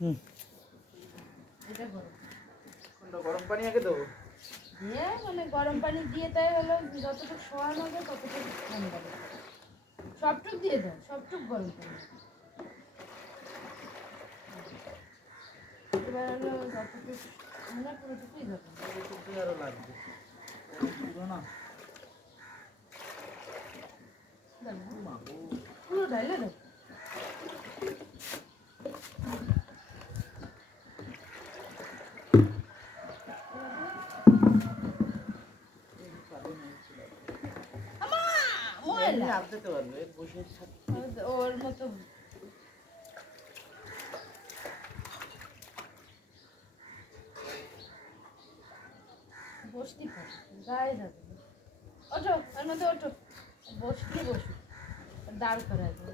এটা গরম। কোনটা গরম পানি আগে দেবো? দিয়ে মানে গরম পানি দিয়ে তাই হলো যতটুকু শোয়ানো হবে ততটুকু ঠান্ডা দেবে। সবটুক দিয়ে দাও, সবটুক গরম পানি। এবার হলো যতটুকু মানে পুরোটুকুই দেবো। পুরোটুকুই আরো লাগবে। পুরো না পুরো ঢাইলে দাও। দিতে পারবে বসে ওর মতো বসতি পারে গায়ে যাবে। ওঠো ওর মধ্যে ওঠো, বসতে বসো, দাঁড় করায় দেবো।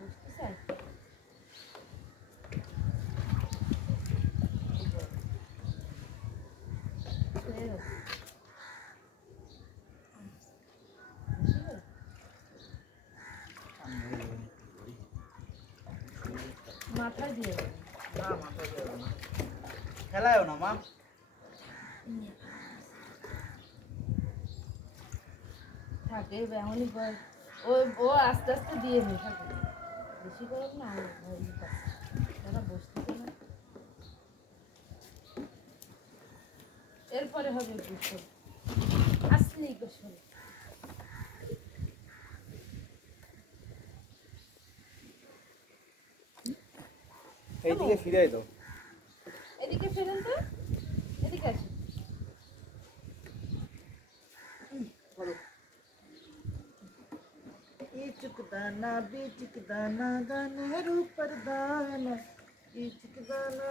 বসতে চাই মাথায় দিয়ে দেবো। না মাথা দেবো না, খেলায়ও না মা। থাকে এমনই ও ও আস্তে আস্তে দিয়ে নি থাকে, বেশি গরম না তারা বসতে না। এরপরে হবে গোসল, আসলি গোসল। এইদিকে ফিরাই দাও। এদিকে ফেরেন তো, এদিকে আসুন। इचक दाना बीचक दाना दानेर ऊपर दाना इचक दाना।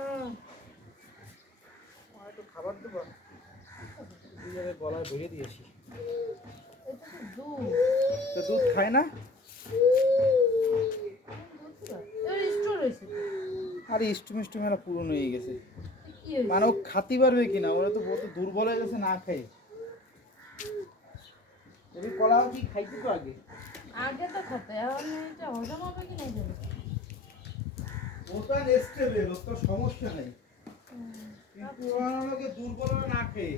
একটু খাবার দেবো, দুই জায়গায় গলায় ভরে দিয়েছি। তো দুধ খায় না? আর ইস্টু মিষ্টু মেলা পুরনো হয়ে গেছে, মানে ও খাতে পারবে কিনা, ওরা তো বহুত দুর্বল হয়ে গেছে না খাই। যদি কলাও কি খাইতে তো আগে আগে তো খেতে, এখন এটা হজম হবে কি না জানি। ওটা নেস্টেবল, ওর তো সমস্যা নেই, কিন্তু ওরা লোকে দুর্বল না খেয়ে।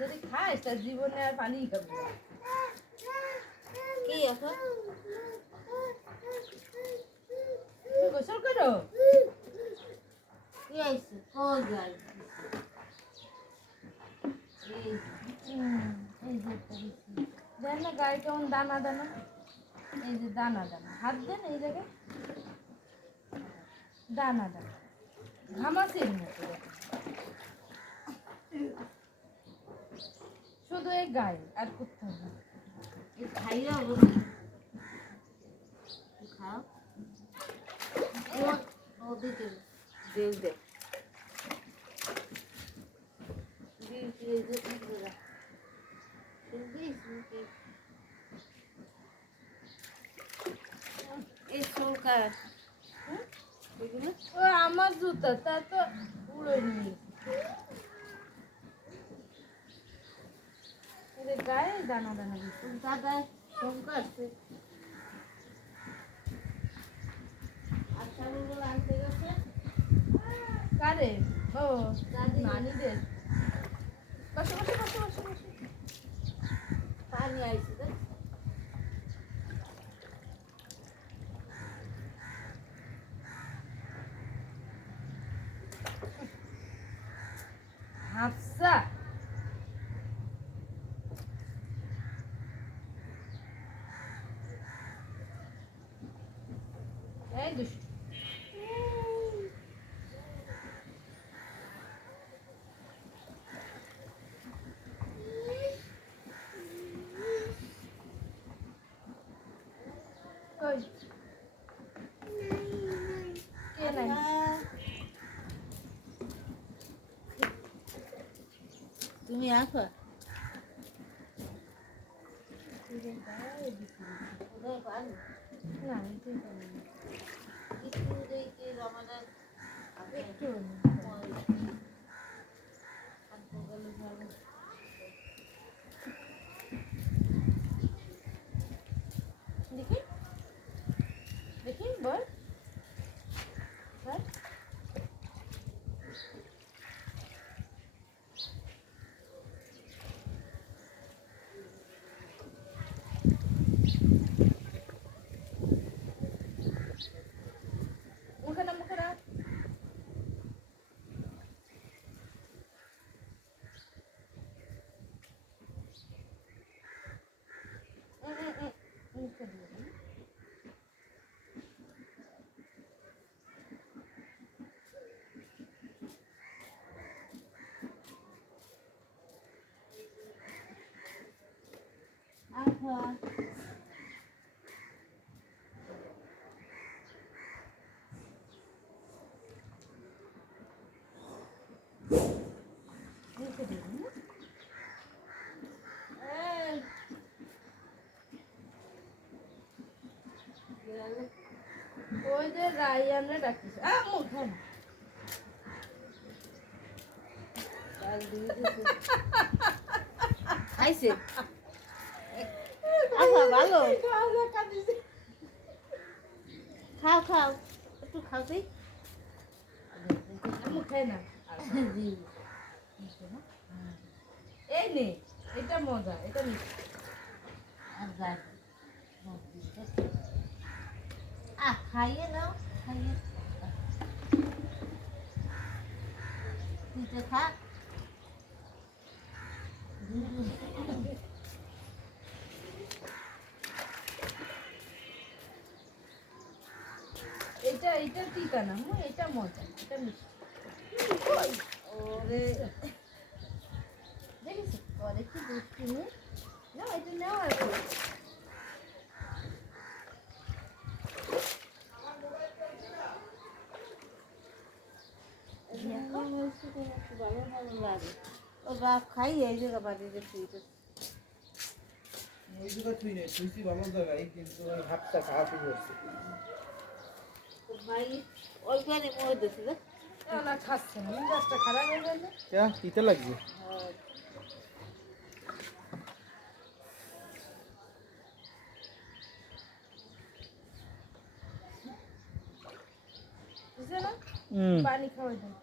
যদি খাস তার জীবনে আর পানি খাবে কি এখন গোসল করো। দেন না গায়ে কেমন দানা দানা, এই যে দানা দানা, হাত দেন এই জায়গায় দানা দানা, ঘামাচির মতো শুধু এই গায়ে আর কোথাও না। খাইয়া খাও ওদিকে দেল দে এই সরকার ও আমার জুতা তা তো উড়ে নিয়ে গায়ে দানা দানা দাদা সরকার আনতে গেছে কারে ও নানিদের বসে বসে বসে বসে বসে পানি আইছে দেখ হাফসা এই দুষ্টু। কই? কে নাই? তুমি আসো কোথায় পারো না, এটাই পারি না। একটু দেখি রমাদান একটু না। দেখি দেখি বল বল। মুখে না মুখে না। মুখে দিয়ে দিই। আসো মুখে দিয়ে দিই। এই ওই যে রায়ানে ডাকিস মুখে না। ডাল দিয়ে দিছি খাইছে আসো ভালো খাও খাও একটু খাও তুই মুখে না। জি মুখে না। এই নে, এটা মজা, এটা মিষ্টি। আর যাই খাইয়ে নাও খাইয়ে তুই তো থাক এটা তিতা না, এটা মজা, এটা মিষ্টি। ওরে দেখিস পরে কি দুষ্টি নেই। না এটা নেওয়া আছে। ভালো ভালো লাগে ও বাপ খাই এই জায়গা বাড়িতে শুইতে ওই জায়গা তুই নেই তুই ভালো জায়গায় কিন্তু ওই হাতটা খাওয়াতে হচ্ছে তো ভাই ওইখানে মোড় দিছে রে না খাচ্ছে না, মেজাজটা খারাপ হয়ে গেলে। তিতে লাগছে বুঝলে না? পানি খাওয়াই দেয়।